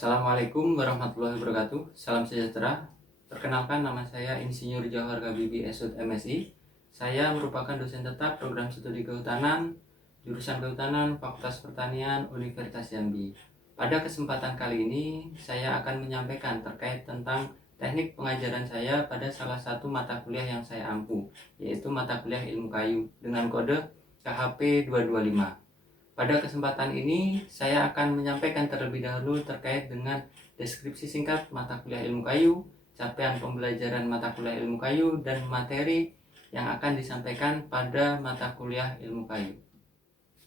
Assalamualaikum warahmatullahi wabarakatuh. Salam sejahtera. Perkenalkan, nama saya Insinyur Johar Gabibi Esud MSI. Saya merupakan dosen tetap program studi kehutanan, jurusan kehutanan, Fakultas Pertanian, Universitas Jambi. Pada kesempatan kali ini, saya akan menyampaikan terkait tentang teknik pengajaran saya pada salah satu mata kuliah yang saya ampu, yaitu mata kuliah ilmu kayu dengan kode KHP 225. Pada kesempatan ini, saya akan menyampaikan terlebih dahulu terkait dengan deskripsi singkat mata kuliah ilmu kayu, capaian pembelajaran mata kuliah ilmu kayu, dan materi yang akan disampaikan pada mata kuliah ilmu kayu.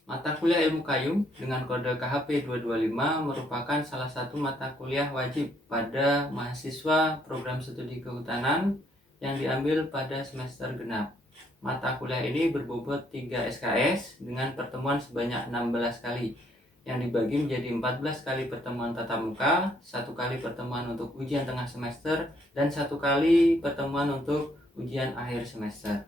Mata kuliah ilmu kayu dengan kode KHP 225 merupakan salah satu mata kuliah wajib pada mahasiswa program studi kehutanan yang diambil pada semester genap. Mata kuliah ini berbobot 3 SKS dengan pertemuan sebanyak 16 kali yang dibagi menjadi 14 kali pertemuan tatap muka, 1 kali pertemuan untuk ujian tengah semester, dan 1 kali pertemuan untuk ujian akhir semester.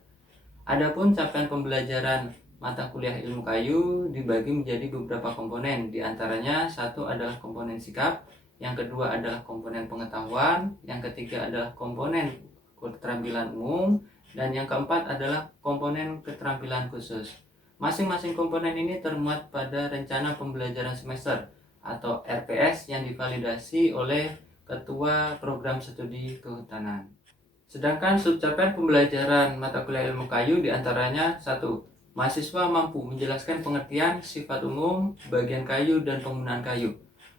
Adapun capaian pembelajaran mata kuliah ilmu kayu dibagi menjadi beberapa komponen, diantaranya satu adalah komponen sikap, yang kedua adalah komponen pengetahuan, yang ketiga adalah komponen keterampilan umum, dan yang keempat adalah komponen keterampilan khusus. Masing-masing komponen ini termuat pada rencana pembelajaran semester atau RPS yang divalidasi oleh Ketua Program Studi Kehutanan. Sedangkan subcapaian pembelajaran mata kuliah ilmu kayu diantaranya satu, mahasiswa mampu menjelaskan pengertian, sifat umum, bagian kayu, dan penggunaan kayu.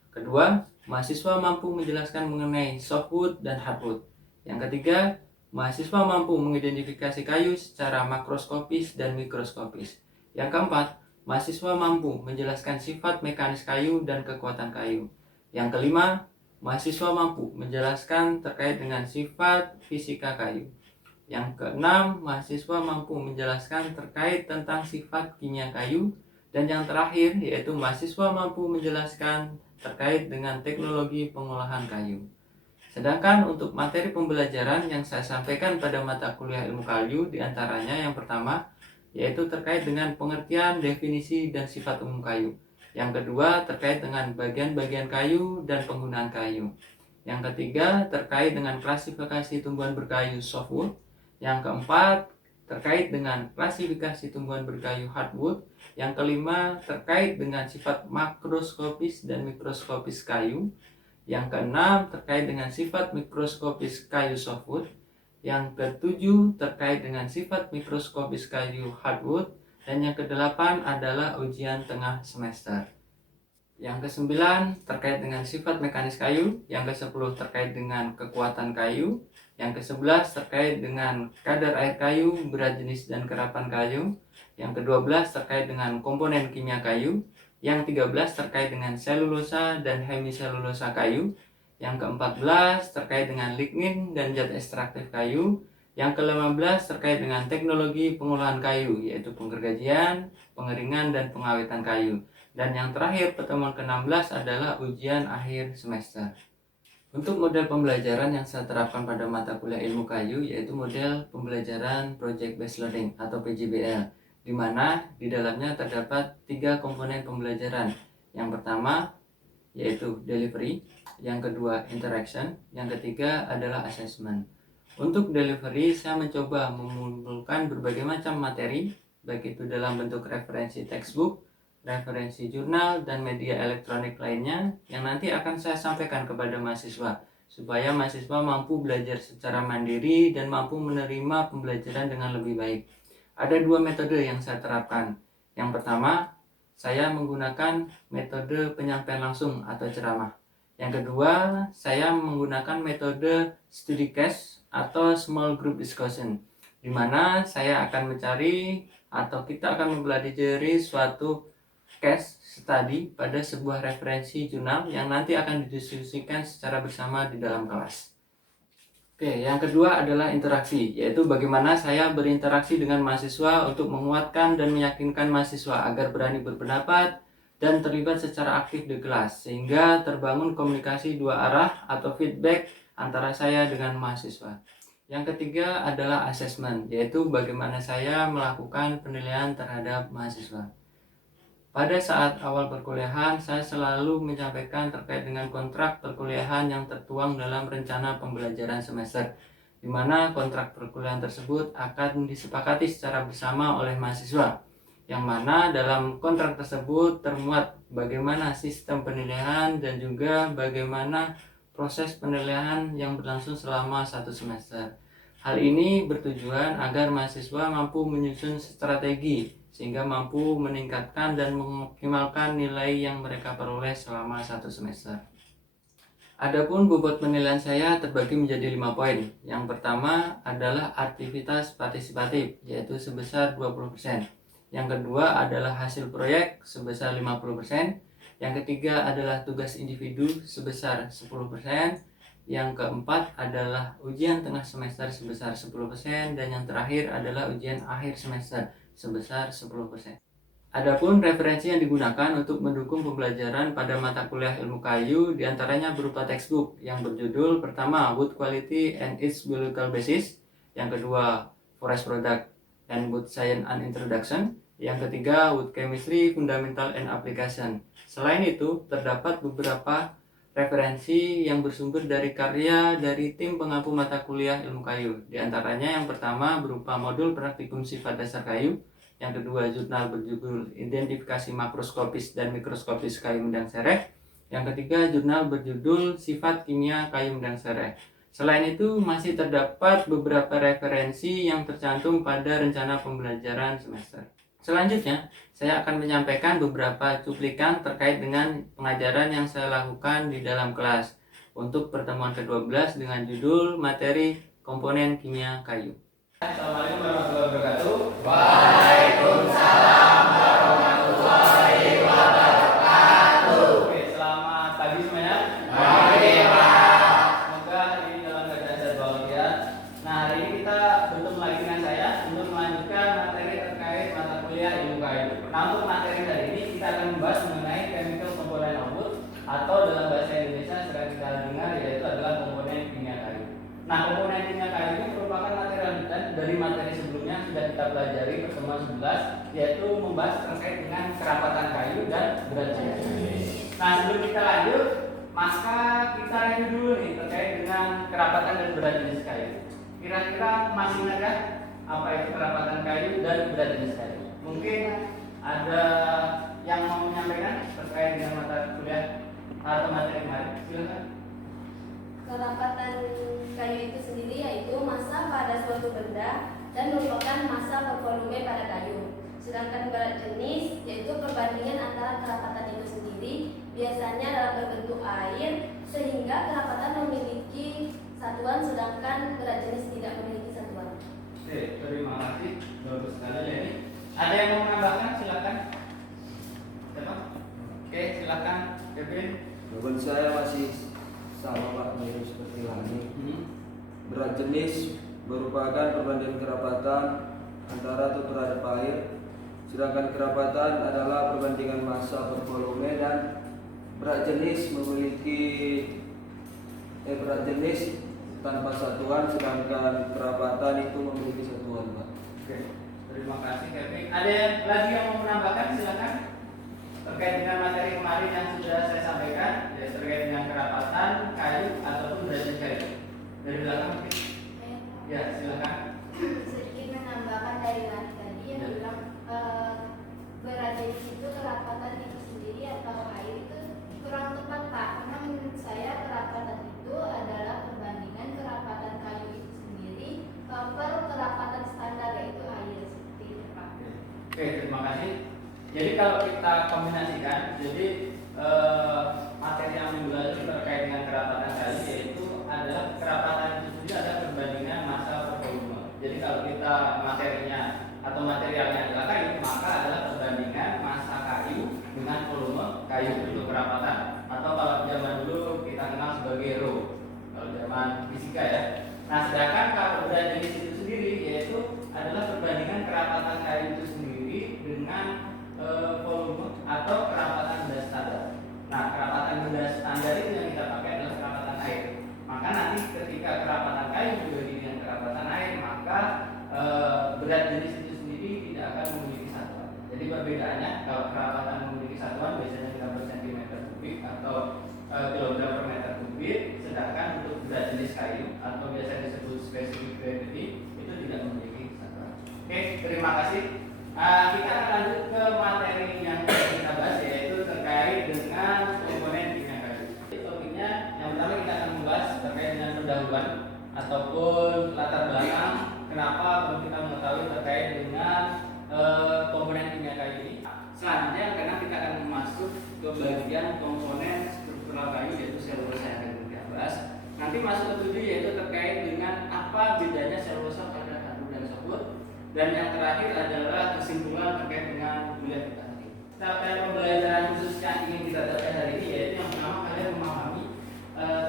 Kedua, mahasiswa mampu menjelaskan mengenai softwood dan hardwood. Yang ketiga, mahasiswa mampu mengidentifikasi kayu secara makroskopis dan mikroskopis. Yang keempat, mahasiswa mampu menjelaskan sifat mekanis kayu dan kekuatan kayu. Yang kelima, mahasiswa mampu menjelaskan terkait dengan sifat fisika kayu. Yang keenam, mahasiswa mampu menjelaskan terkait tentang sifat kimia kayu. Dan yang terakhir, yaitu mahasiswa mampu menjelaskan terkait dengan teknologi pengolahan kayu. Sedangkan untuk materi pembelajaran yang saya sampaikan pada mata kuliah ilmu kayu diantaranya yang pertama, yaitu terkait dengan pengertian, definisi, dan sifat umum kayu. Yang kedua, terkait dengan bagian-bagian kayu dan penggunaan kayu. Yang ketiga, terkait dengan klasifikasi tumbuhan berkayu softwood. Yang keempat, terkait dengan klasifikasi tumbuhan berkayu hardwood. Yang kelima, terkait dengan sifat makroskopis dan mikroskopis kayu. Yang keenam, terkait dengan sifat mikroskopis kayu softwood. Yang ketujuh, terkait dengan sifat mikroskopis kayu hardwood. Dan yang kedelapan adalah ujian tengah semester. Yang kesembilan, terkait dengan sifat mekanis kayu. Yang kesepuluh, terkait dengan kekuatan kayu. Yang kesebelas, terkait dengan kadar air kayu, berat jenis dan kerapan kayu. Yang ke-12, terkait dengan komponen kimia kayu. Yang 13 terkait dengan selulosa dan hemiselulosa kayu. Yang ke-14 terkait dengan lignin dan zat ekstraktif kayu. Yang ke-15 terkait dengan teknologi pengolahan kayu, yaitu penggergajian, pengeringan, dan pengawetan kayu. Dan yang terakhir, pertemuan ke-16 adalah ujian akhir semester. Untuk model pembelajaran yang saya terapkan pada mata kuliah ilmu kayu yaitu model pembelajaran Project Based Learning atau PJBL, di mana di dalamnya terdapat 3 komponen pembelajaran. Yang pertama yaitu delivery, yang kedua interaction, yang ketiga adalah assessment. Untuk delivery, saya mencoba mengumpulkan berbagai macam materi, baik itu dalam bentuk referensi textbook, referensi jurnal, dan media elektronik lainnya yang nanti akan saya sampaikan kepada mahasiswa supaya mahasiswa mampu belajar secara mandiri dan mampu menerima pembelajaran dengan lebih baik. Ada 2 metode yang saya terapkan. Yang pertama, saya menggunakan metode penyampaian langsung atau ceramah. Yang kedua, saya menggunakan metode study case atau small group discussion, di mana saya akan mencari atau kita akan mempelajari suatu case study pada sebuah referensi jurnal yang nanti akan didiskusikan secara bersama di dalam kelas. Oke, yang kedua adalah interaksi, yaitu bagaimana saya berinteraksi dengan mahasiswa untuk menguatkan dan meyakinkan mahasiswa agar berani berpendapat dan terlibat secara aktif di kelas, sehingga terbangun komunikasi 2 arah atau feedback antara saya dengan mahasiswa. Yang ketiga adalah assessment, yaitu bagaimana saya melakukan penilaian terhadap mahasiswa. Pada saat awal perkuliahan, saya selalu menyampaikan terkait dengan kontrak perkuliahan yang tertuang dalam rencana pembelajaran semester, di mana kontrak perkuliahan tersebut akan disepakati secara bersama oleh mahasiswa, yang mana dalam kontrak tersebut termuat bagaimana sistem penilaian dan juga bagaimana proses penilaian yang berlangsung selama 1 semester. Hal ini bertujuan agar mahasiswa mampu menyusun strategi sehingga mampu meningkatkan dan mengoptimalkan nilai yang mereka peroleh selama 1 semester. Adapun bobot penilaian saya terbagi menjadi 5 poin. Yang pertama adalah aktivitas partisipatif, yaitu sebesar 20%. Yang kedua adalah hasil proyek sebesar 50%. Yang ketiga adalah tugas individu sebesar 10%. Yang keempat adalah ujian tengah semester sebesar 10%. Dan yang terakhir adalah ujian akhir semester sebesar 10%. Adapun referensi yang digunakan untuk mendukung pembelajaran pada mata kuliah ilmu kayu diantaranya berupa textbook yang berjudul pertama Wood Quality and its Biological Basis, yang kedua Forest Product and Wood Science and Introduction, yang ketiga Wood Chemistry Fundamental and Application. Selain itu, terdapat beberapa referensi yang bersumber dari karya dari tim pengampu mata kuliah ilmu kayu. Di antaranya yang pertama berupa modul praktikum sifat dasar kayu, yang kedua jurnal berjudul Identifikasi Makroskopis dan Mikroskopis Kayu Mendang Sereh, yang ketiga jurnal berjudul Sifat Kimia Kayu Mendang Sereh. Selain itu masih terdapat beberapa referensi yang tercantum pada rencana pembelajaran semester. Selanjutnya, saya akan menyampaikan beberapa cuplikan terkait dengan pengajaran yang saya lakukan di dalam kelas untuk pertemuan ke-12 dengan judul materi komponen kimia kayu. Assalamualaikum warahmatullahi wabarakatuh. Waalaikumsalam warahmatullahi wabarakatuh. Oke, selamat pagi semuanya. Pagi, Pak. Semoga hari ini dalam keadaan sehat walafiat. Nah, hari ini kita bertemu lagi dengan saya untuk melanjutkan materi terkait mata kuliah ilmu kayu. Nah, untuk materi hari ini kita akan membahas mengenai chemical component of wood, atau dalam bahasa Indonesia sering kita dengar yaitu adalah komponen kimia kayu. Nah, komponen kimia kayu ini merupakan materi lanjutan dari materi sebelumnya sudah kita pelajari pertemuan 11, yaitu membahas terkait dengan kerapatan kayu dan berat jenis. Nah, sebelum kita lanjut, maka kita review dulu nih terkait dengan kerapatan dan berat jenis kayu. Kira-kira masih ingat apa itu kerapatan kayu dan berat jenis kayu? Mungkin ada yang mau menyampaikan terkait dengan mata kuliah atau materi kemarin? Silakan. Kerapatan kayu itu sendiri yaitu massa pada suatu benda dan merupakan massa per volume pada kayu. Sedangkan berat jenis yaitu perbandingan antara kerapatan itu sendiri biasanya dalam berbentuk air, sehingga kerapatan memiliki satuan sedangkan berat jenis tidak memiliki satuan. Oke, terima kasih. Bagus sekali ya ini. Ada yang mau menambahkan? Silakan. Siapa? Oke, silakan Kevin. Jawaban saya masih sama Pak, mirip seperti ini. Berat jenis merupakan perbandingan kerapatan antara atau terhadap air, sedangkan kerapatan adalah perbandingan massa per volume, dan berat jenis memiliki berat jenis tanpa satuan, sedangkan kerapatan itu memiliki satuan, Pak. Oke, terima kasih Kevin. Ada yang lagi yang mau menambahkan? Silakan. Terkait dengan materi kemarin yang sudah saya sampaikan, ya, terkait dengan kerapatan kayu ataupun berat jenis kayu. Dari belakang mungkin. Ya, silakan. Sedikit menambahkan dari Lani tadi yang bilang berat jenis itu kerapatan itu sendiri atau air itu kurang tepat, Pak, karena menurut saya kerapatan itu adalah perbandingan kerapatan kayu itu sendiri per kerapatan standar yaitu air, seperti itu, Pak. Oke, terima kasih. Jadi kalau kita kombinasikan, jadi materi yang minggu lalu terkait dengan kerapatan kayu yaitu adalah kerapatan itu sendiri adalah perbandingan massa per volume. Jadi kalau kita materinya atau materialnya adalah kayu, maka adalah perbandingan massa kayu dengan volume kayu untuk kerapatan. Atau kalau zaman dulu kita kenal sebagai rho, kalau zaman fisika ya. Nah, sedangkan kalau berat jenis itu sendiri yaitu adalah perbandingan kerapatan kayu itu sendiri dengan volume atau kerapatan benda standar. Nah, kerapatan benda standar itu yang kita pakai adalah kerapatan air. Maka nanti ketika kerapatan kayu dibagi dengan kerapatan air, maka berat jenis itu sendiri tidak akan memiliki satuan. perbedaannya. Kalau kerapatan memiliki satuan biasanya kita bersentimeter kubik atau kilogram per meter kubik, sedangkan untuk berat jenis kayu atau biasa disebut specific gravity itu tidak memiliki satuan. Oke, terima kasih. Kita akan lanjut ke materi yang kita bahas, yaitu terkait dengan komponen kimia kayu. Topiknya yang pertama kita akan membahas terkait dengan pendahuluan ataupun latar belakang kenapa perlu kita mengetahui terkait dengan komponen kimia kayu ini. Selanjutnya karena kita akan masuk ke bagian komponen struktural kayu, yaitu selulosa yang akan kita bahas. Nanti masuk ke 7 yaitu terkait dengan apa bedanya selulosa pada hardwood dan softwood. Dan yang terakhir adalah kesimpulan terkait dengan kuliah kita hari ini. Terkait pembelajaran khusus yang ingin kita capai hari ini, yaitu yang pertama kalian memahami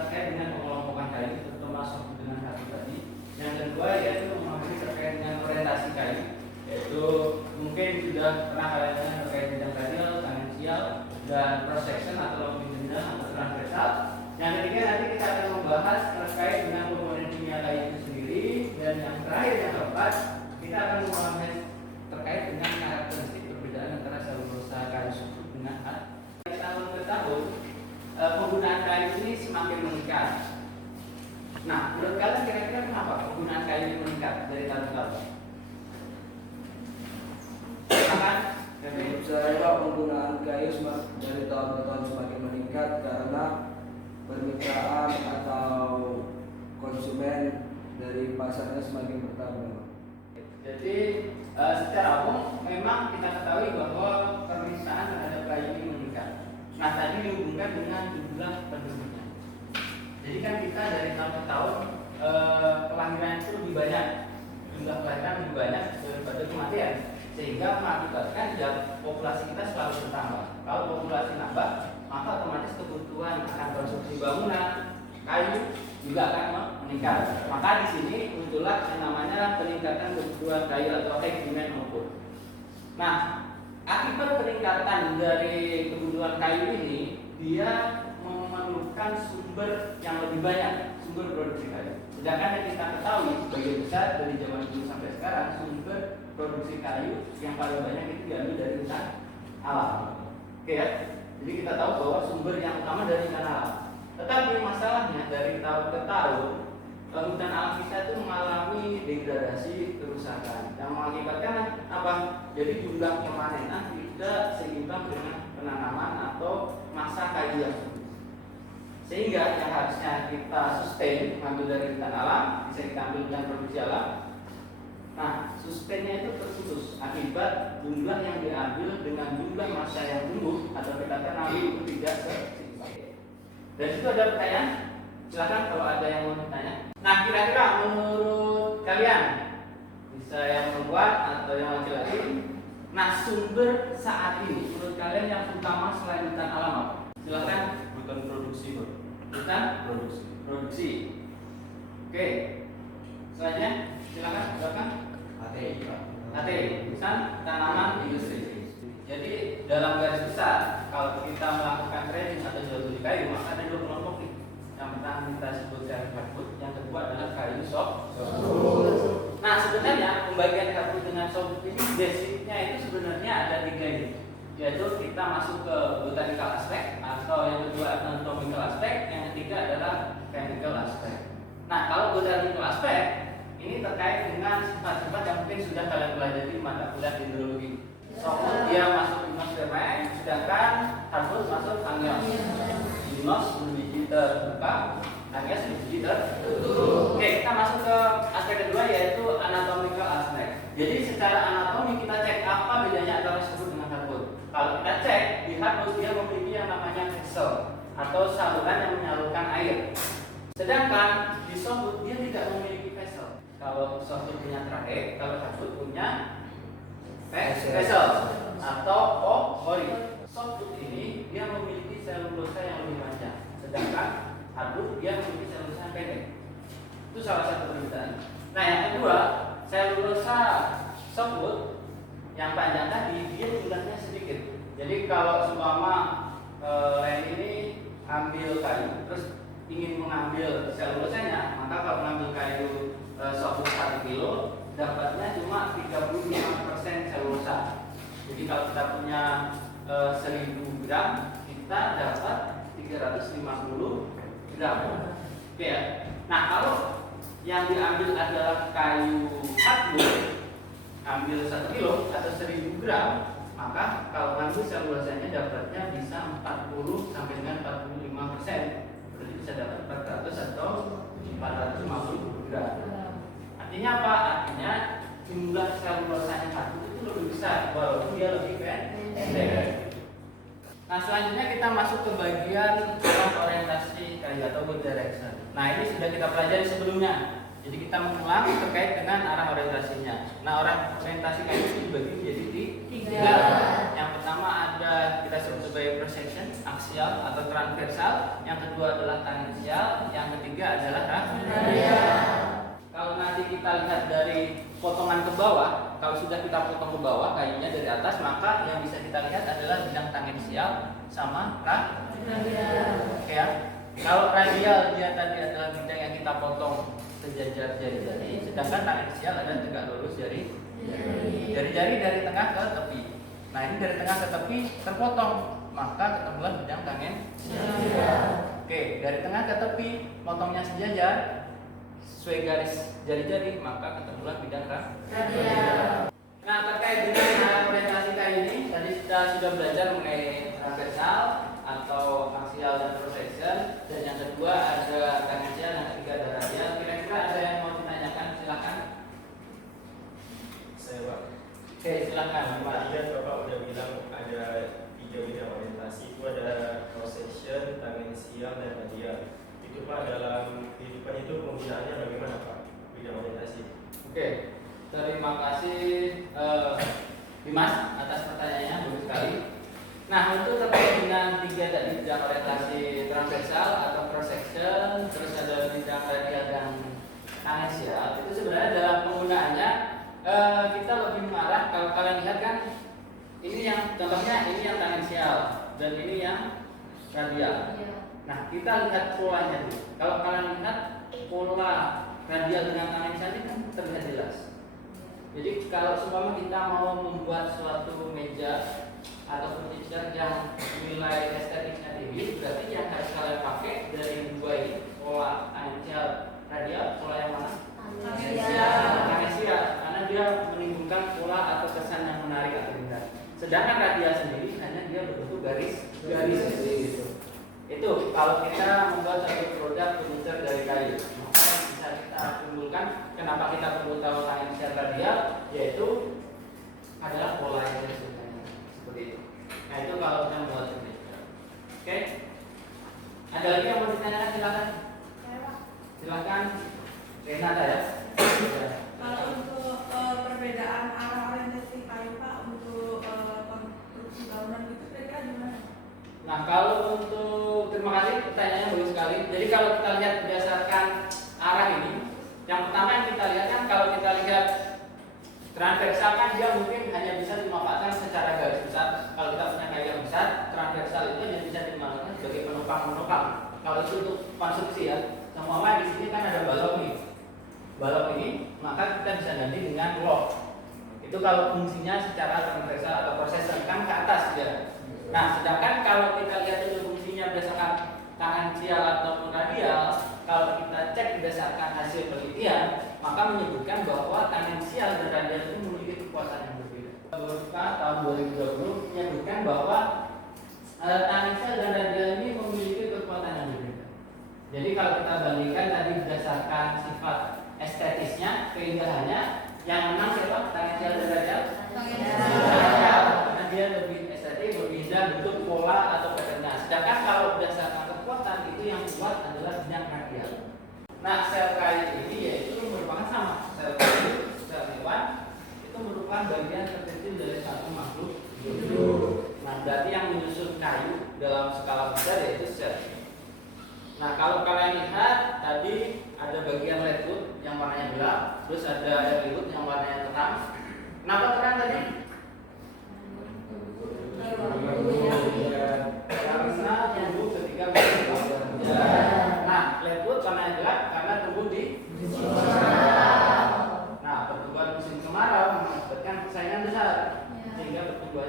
terkait dengan pengelompokan kayu, termasuk dengan hardwood tadi. Yang kedua yaitu memahami terkait dengan orientasi kayu, yaitu mungkin sudah pernah kalian dengar terkait bidang radial, tangensial, dan cross section atau longitudinal atau transversal. Yang ketiga nanti kita akan membahas terkait dengan komponen kimia kayu itu sendiri, dan yang terakhir yang keempat kita akan memahami terkait dengan karakteristik perbedaan antara selulosa kayu softwood dengan hard. Tahun ke tahun penggunaan kayu ini semakin meningkat. Nah, menurut kalian kira-kira kenapa penggunaan kayu ini meningkat dari tahun ke tahun? Menurut saya penggunaan kayu dari tahun ke tahun semakin meningkat karena permintaan atau konsumen dari pasarnya semakin bertambah. Jadi secara umum memang kita ketahui bahwa permintaan terhadap kayu ini meningkat. Nah, tadi dihubungkan dengan jumlah penduduknya. Jadi kan kita dari tahun ke tahun kelahiran itu lebih banyak, jumlah kelahiran lebih banyak daripada kematian, sehingga mengakibatkan populasi kita selalu bertambah. Kalau populasi nambah, maka otomatis kebutuhan akan konsumsi bangunan, kayu juga akan meningkat. Maka di sini muncullah yang namanya peningkatan kebutuhan kayu atau high demand output. Nah, akibat peningkatan dari kebutuhan kayu ini, dia memerlukan sumber yang lebih banyak, sumber produksi kayu. Sedangkan yang kita ketahui sebagian besar dari zaman dulu sampai sekarang, sumber produksi kayu yang paling banyak itu diambil dari hutan alam. Oke ya? Jadi kita tahu bahwa sumber yang utama dari hutan alam. Tetapi masalahnya dari tahun ke tahun hutan alam kita itu mengalami degradasi, kerusakan yang mengakibatkan apa? Jadi jumlah pemanenan tidak seimbang dengan penanaman atau masa kayu yang tumbuh. Sehingga yang harusnya kita sustain mengambil dari hutan alam bisa kita ambil dengan produksi alam. Nah, sustainnya itu terputus akibat jumlah yang diambil dengan jumlah masa yang tumbuh atau kita tanam itu tidak seimbang. Dan itu ada pertanyaan? Silakan kalau ada yang mau bertanya. Nah, kira-kira menurut kalian, bisa yang perempuan atau yang laki-laki, nah sumber saat ini menurut kalian yang utama selain hutan alam apa? Silakan. Hutan produksi, Bro. Hutan produksi. Oke. Selanjutnya, silakan. AT, hutan tanaman industri. Jadi dalam garis besar, kalau kita melakukan trading atau jual beli kayu, maka ada dua kelompok nih. Yang pertama kita sebut kayu hardwood, yang kedua adalah kayu softwood. Nah, sebenarnya pembagian hardwood dengan softwood ini basicnya itu sebenarnya ada tiga ini, yaitu kita masuk ke botanical aspect, atau yang kedua anatomical aspect, yang ketiga adalah chemical aspect. Nah, kalau botanical aspect ini terkait dengan sifat-sifat yang mungkin sudah kalian pelajari di mata kuliah hidrologi. Softwood dia masuk gimnospermae, sedangkan hardwood masuk angios. Gimnos berbiji terbuka, angios berbiji tertutup. Oke, kita masuk ke aspek kedua yaitu anatomical aspect. Jadi secara anatomi kita cek apa bedanya antara softwood dengan hardwood. Kalau kita cek di hardwood dia memiliki yang namanya vessel atau saluran yang menyalurkan air. Sedangkan di softwood dia tidak memiliki vessel. Kalau softwood punya trachea, kalau hardwood punya vessel atau pori. Softwood ini dia memiliki selulosa yang lebih panjang, sedangkan hardwood dia memiliki selulosa yang pendek. Itu salah satu perbedaan. Nah, yang kedua, selulosa softwood yang panjang tadi dia jumlahnya sedikit. Jadi kalau seumpama lain ini ambil kayu, terus ingin mengambil selulosanya, maka kalau mengambil kayu softwood 1 kilo dapatnya cuma 35% selulosa. Jadi kalau kita punya 1000 gram, kita dapat 350 gram. Oke ya. Nah, kalau yang diambil adalah kayu hardwood, ambil 1 kilo atau 1000 gram, maka kalau ngambil selulosanya dapatnya bisa 40 sampai dengan 45%. Berarti bisa dapat 400 atau 450 gram. Artinya apa? Artinya jumlah selulosanya hardwood itu lebih besar walaupun dia lebih pendek. Nah, selanjutnya kita masuk ke bagian arah orientasi kayu atau wood direction. Nah, ini sudah kita pelajari sebelumnya. Jadi kita mengulang terkait dengan arah orientasinya. Nah, arah orientasi kayu itu dibagi menjadi tiga. Yang pertama ada kita sebut sebagai cross section, aksial atau transversal. Yang kedua adalah tangensial. Yang ketiga adalah radial. Kalau nanti kita lihat dari potongan ke bawah, kalau sudah kita potong ke bawah kayunya dari atas, maka yang bisa kita lihat adalah bidang tangensial sama radial. Oke ya. Kalau radial dia tadi adalah bidang yang kita potong sejajar jari-jari, sedangkan tangensial adalah tegak lurus jari-jari dari tengah ke tepi. Nah, ini dari tengah ke tepi terpotong, maka ketemulah bidang tangensial. Oke, dari tengah ke tepi potongnya sejajar sesuai garis jari-jari, maka ketemulah bidang radial. Nah, terkait dengan arah orientasi kayu ini, tadi kita sudah belajar mengenai transversal atau aksial dan cross section, dan yang kedua ada tangensial, yang ketiga ada radial. Kira-kira ada yang mau ditanyakan? Silakan. Saya Pak. Oke, silakan Pak. Tadi Bapak udah bilang ada 3 bidang orientasi, itu ada cross section, tangensial, dan radial. Itu Pak dalam kehidupan itu penggunaannya bagaimana Pak bidang orientasi? Oke, terima kasih Dimas atas pertanyaannya, bagus sekali. Nah, untuk terkait dengan 3 tadi bidang orientasi transversal atau cross section, terus ada bidang radial dan tangensial, itu sebenarnya dalam penggunaannya kita lebih mengarah, kalau kalian lihat kan ini yang contohnya ini yang tangensial dan ini yang radial. Nah, kita lihat polanya dulu. Kalau kalian lihat pola radial dengan tangensial ini kan terlihat jelas. Jadi kalau seumpama kita mau membuat suatu meja atau furniture yang nilai estetiknya tinggi, berarti yang harus kalian pakai dari dua ini, pola tangensial radial, pola yang mana? Tangensial, karena dia menimbulkan pola atau kesan yang menarik atau indah. Sedangkan radial sendiri hanya dia berbentuk garis seperti itu. Itu kalau kita membuat satu produk furniture dari kayu, maka yang bisa kita kumpulkan, kenapa kita perlu tahu tangensial radial, yaitu adalah pola yang disebutnya seperti itu. Nah, itu kalau kita membuat furniture. Oke? Ada lagi yang mau ditanyakan? Silakan. Silakan. Renata ya. Kalau untuk perbedaan arah orientasi kayu Pak untuk konstruksi bangunan itu kira-kira gimana? Nah, kalau untuk terima kasih pertanyaannya bagus sekali. Jadi kalau kita lihat berdasarkan arah ini, yang pertama yang kita lihat kan kalau kita lihat transversal kan dia mungkin hanya bisa dimanfaatkan secara garis besar. Kalau kita punya kayu yang besar, transversal itu hanya bisa dimanfaatkan sebagai penopang. Kalau itu untuk konstruksi ya, semua di sini kan ada balok nih. Balok ini maka kita bisa ganti dengan lock. Itu kalau fungsinya secara transversal atau proses kan ke atas ya. Nah, sedangkan kalau kita lihat itu fungsinya berdasarkan tangensial ataupun radial, kalau kita cek berdasarkan hasil penelitian, maka menyebutkan bahwa tangensial dan radial itu memiliki kekuatan yang berbeda. Beberapa tahun 2020 menyebutkan bahwa tangensial dan radial ini memiliki kekuatan yang berbeda. Jadi kalau kita bandingkan tadi berdasarkan sifat estetisnya, keindahannya, yang menang siapa? Tangensial dan radial? Tangensial. Karena dia lebih estetik, lebih indah bentuk pola atau patternnya. Sedangkan kalau berdasarkan kekuatan itu yang kuat adalah bidang radial. Nah, sel kayu ini yaitu merupakan sama sel kayu, sel hewan itu merupakan bagian terkecil dari satu makhluk hidup. Nah, berarti yang menyusun kayu dalam skala besar yaitu sel. Nah, kalau kalian lihat tadi ada bagian leadwood yang warnanya gelap, terus ada airwood yang warnanya terang. Kenapa terang tadi? Karena tumbuh ketika berhujan. Nah, leadwood warnanya gelap karena tumbuh di musim kemarau. Nah, pertumbuhan musim kemarau mengakibatkan persaingan besar sehingga pertumbuhan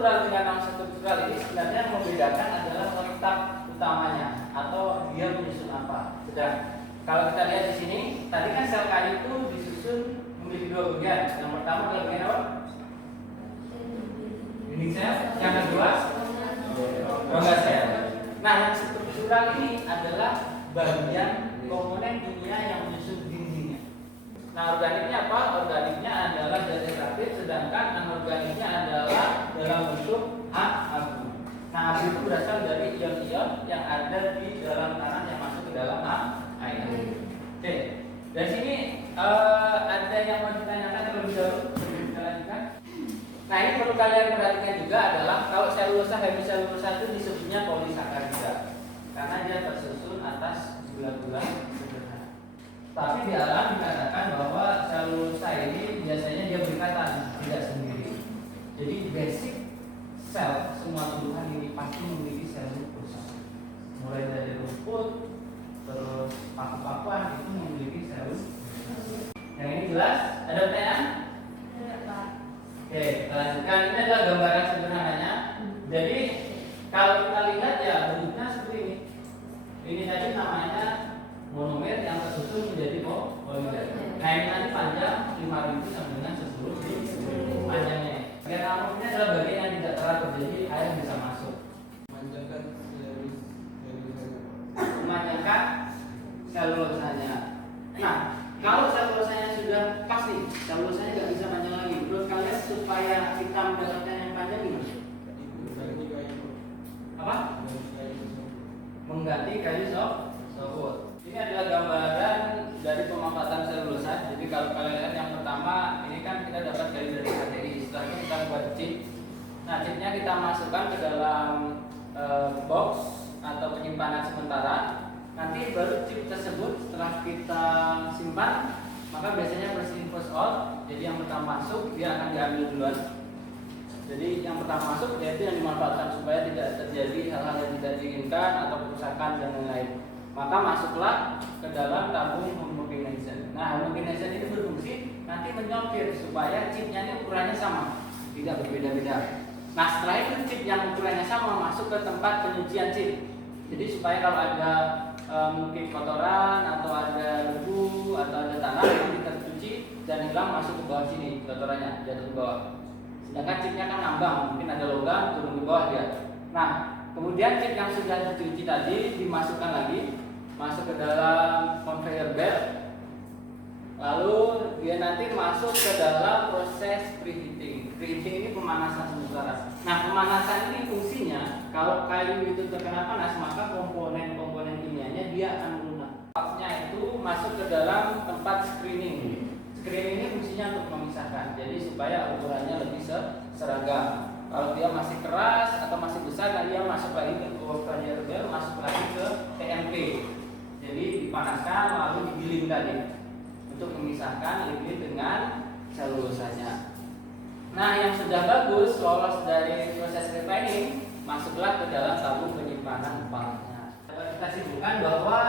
struktural dengan non struktural ini sebenarnya membedakan adalah letak utamanya atau dia menyusun apa. Sedang kalau kita lihat di sini, tadi kan sel kayu itu disusun memiliki dua bagian. Yang pertama adalah bagian apa? Dinding sel. Yang kedua rongga sel. Nah, yang struktural ini adalah bagian komponen kimia yang menyusun dindingnya. Nah, organiknya apa? Organiknya adalah vegetatif, sedangkan anorganiknya adalah dalam bentuk abu. Nah, abu itu berasal dari ion-ion yang ada di dalam tanah yang masuk ke dalam air. Oke, dari sini ada yang mau ditanyakan terlebih dahulu sebelum kita lanjutkan. Nah, ini perlu kalian perhatikan juga adalah kalau selulosa, hemiselulosa itu disebutnya polisakarida karena dia tersusun atas gula-gula sederhana. Tapi di alam dikatakan bahwa selulosa ini biasanya dia berikatan, tidak sendiri. Jadi basic sel semua tumbuhan ini pasti memiliki sel nukleus. Mulai dari rumput, terus paku-pakuan itu memiliki sel. Yang ini jelas? Ada pertanyaan? Oke, kita lanjutkan. Ini adalah gambaran sederhananya. Jadi kalau kita lihat ya bentuknya seperti ini. Ini tadi namanya monomer yang tersusun menjadi polimer. Nah, ini nanti panjang 5.000 sampai dengan 10.000 panjangnya. Bagian amorfnya adalah bagian yang tidak teratur, jadi air bisa masuk. Memanjangkan selulosanya. Nah, kalau selulosanya sudah pasti, selulosanya nggak bisa panjang lagi. Menurut kalian supaya kita mendapatkan yang panjang gimana? Apa? Mengganti kayu softwood. Ini adalah gambaran dari pemanfaatan selulosa. Jadi kalau kalian lihat yang pertama, ini kan kita dapat kayu dari KTI. Setelah itu kita buat chip. Nah, chipnya kita masukkan ke dalam box atau penyimpanan sementara. Nanti baru chip tersebut setelah kita simpan, maka biasanya first in first out. Jadi yang pertama masuk dia akan diambil duluan. Jadi yang pertama masuk yaitu yang dimanfaatkan supaya tidak terjadi hal-hal yang tidak diinginkan atau kerusakan dan lain-lain. Maka masuklah ke dalam tabung homogenization. Nah, homogenization ini berfungsi nanti menyokir supaya chipnya ini ukurannya sama, tidak berbeda-beda. Nah, setelah itu chip yang ukurannya sama masuk ke tempat penyucian chip. Jadi supaya kalau ada mungkin kotoran atau ada debu atau ada tanah yang tercuci dan hilang masuk ke bawah sini, kotorannya jatuh ke bawah. Sedangkan chipnya kan ngambang, mungkin ada logam turun ke bawah dia. Nah, kemudian chip yang sudah dicuci tadi dimasukkan lagi, masuk ke dalam conveyor belt. Lalu dia nanti masuk ke dalam proses preheating. Preheating ini pemanasan sementara. Nah, pemanasan ini fungsinya kalau kayu itu terkena panas, maka komponen-komponen kimianya dia akan melunak. Tapnya itu masuk ke dalam tempat screening. Screening ini fungsinya untuk memisahkan. Jadi supaya ukurannya lebih seragam. Kalau dia masih keras atau masih besar, dan dia masuk lagi ke conveyor belt, masuk lagi ke TMP. Jadi dipanaskan lalu digiling tadi untuk memisahkan liquid dengan selulosanya. Nah, yang sudah bagus lolos dari proses refining masuklah ke dalam tabung penyimpanan empalnya. Kita simpulkan bahwa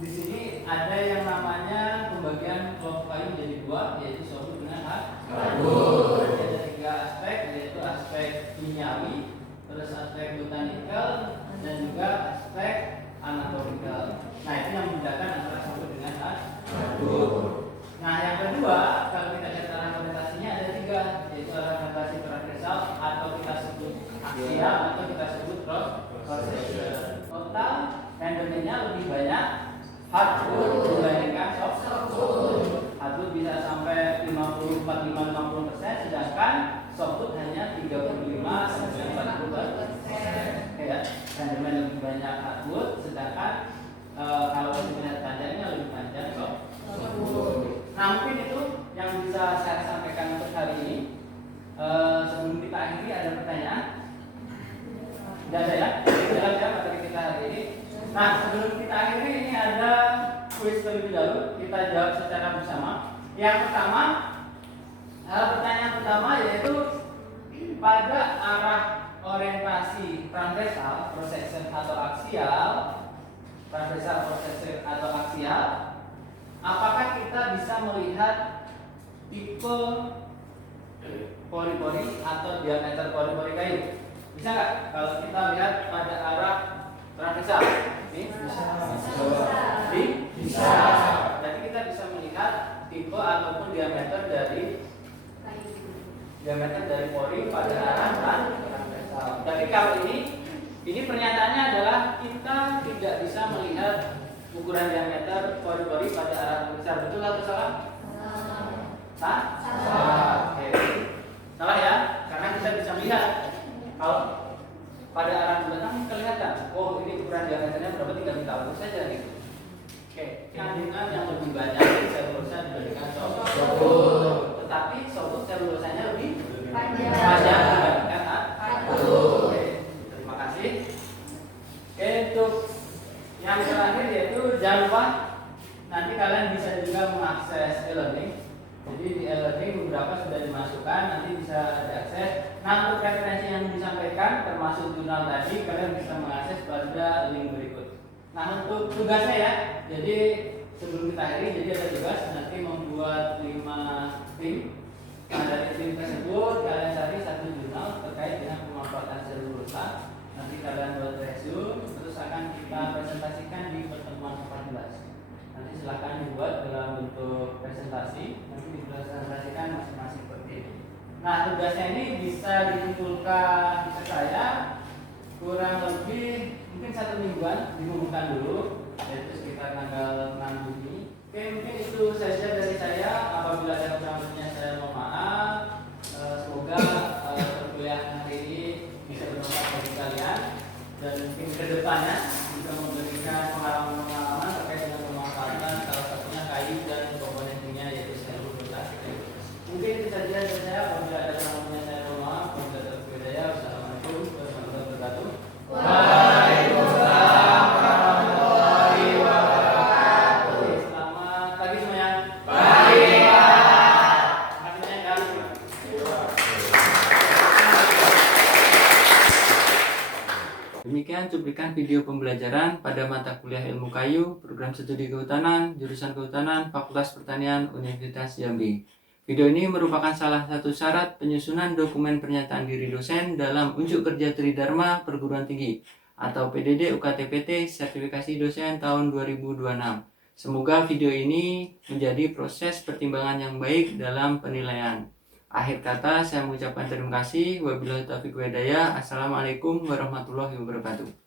di sini ada yang namanya pembagian kelompok kayu menjadi dua, yaitu suatu dengan hardwood. Ada tiga aspek, yaitu aspek kimiawi, terus aspek botanikal, dan juga aspek anatomikal. Nah, itu yang membedakan antara suatu dengan hardwood. Nah, yang kedua, kalau kita lihat arah orientasinya ada tiga, yaitu arah orientasi transversal atau kita sebut aksial atau kita sebut cross section. Total rendemennya lebih banyak hardwood dibandingkan softwood. Hardwood bisa sampai 50-50%, sedangkan softwood hanya 35-40%. Ya, rendemen lebih banyak hardwood, sedangkan kalau kita lihat panjangnya lebih panjang softwood. Nah, mungkin itu yang bisa saya sampaikan untuk hari ini. Sebelum kita akhiri, ada pertanyaan? Tidak ada ya? Jelas ya materi kita hari ini. Nah, sebelum kita akhiri, ini ada kuis terlebih dahulu. Kita jawab secara bersama. Yang pertama, pertanyaan pertama yaitu pada arah orientasi transversal, prosesion atau aksial, transversal, prosesion atau aksial, apakah kita bisa melihat tipe pori-pori atau diameter pori-pori kayu? Bisa nggak kalau kita lihat pada arah transversal? Ini bisa. Bisa. Jadi kita bisa melihat tipe ataupun diameter dari pori pada arah transversal. Tapi kalau ini pernyataannya adalah kita tidak bisa melihat ukuran diameter pori-pori pada arah transversal. Betul atau salah? Salah. Oke. Salah ya, karena kita bisa melihat kalau pada arah belakang kelihatan. Oh, ini ukuran diameternya berapa? Tinggal kita ukur saja gitu. Oke. Kandungan yang lebih banyak di selulosa dibandingkan softwood. Tetapi softwood selulosanya lebih panjang dibandingkan hardwood. Oke. Terima kasih. Oke, untuk yang terakhir yaitu jangan lupa nanti kalian bisa juga mengakses e-learning. Jadi di e-learning beberapa sudah dimasukkan, nanti bisa diakses. Nah, untuk referensi yang disampaikan termasuk jurnal tadi, kalian bisa mengakses pada link berikut. Nah, untuk tugasnya ya, jadi sebelum kita akhiri, jadi ada tugas nanti membuat 5 tim. Nah, dari tim tersebut kalian cari satu jurnal terkait dengan pemanfaatan selulosa. Nanti kalian buat resume, terus akan kita presentasikan di pertemuan 14. Nanti silakan dibuat dalam bentuk presentasi, nanti dipresentasikan masing-masing per tim. Nah, tugasnya ini bisa dikumpulkan ke saya kurang lebih mungkin 1 mingguan, diumumkan dulu, yaitu sekitar tanggal 6 Juni. Oke, mungkin itu saja dari saya. Apabila ada kurang-lebihnya saya mohon maaf. Semoga perkuliahan hari ini bisa bermanfaat bagi kalian dan mungkin kedepannya bisa memberikan pengalaman-pengalaman terkait dengan pemanfaatan salah satunya kayu dan komponen kimia yaitu selulosa. Mungkin itu saja dari saya. Apabila ada kurang-lebihnya saya mohon maaf. Wabillahi taufiq wal hidayah. Wassalamualaikum warahmatullahi wabarakatuh. Waalaikumsalam warahmatullahi wabarakatuh. Selamat pagi semuanya. Pagi. Demikian cuplikan video pembelajaran pada mata kuliah Ilmu Kayu, Program Studi Kehutanan, Jurusan Kehutanan, Fakultas Pertanian, Universitas Jambi. Video ini merupakan salah satu syarat penyusunan dokumen pernyataan diri dosen dalam Unjuk Kerja Tridharma Perguruan Tinggi atau PDD UKT-PT Sertifikasi Dosen tahun 2026. Semoga video ini menjadi proses pertimbangan yang baik dalam penilaian. Akhir kata saya mengucapkan terima kasih. Wabillahi taufiq wal hidayah. Assalamualaikum warahmatullahi wabarakatuh.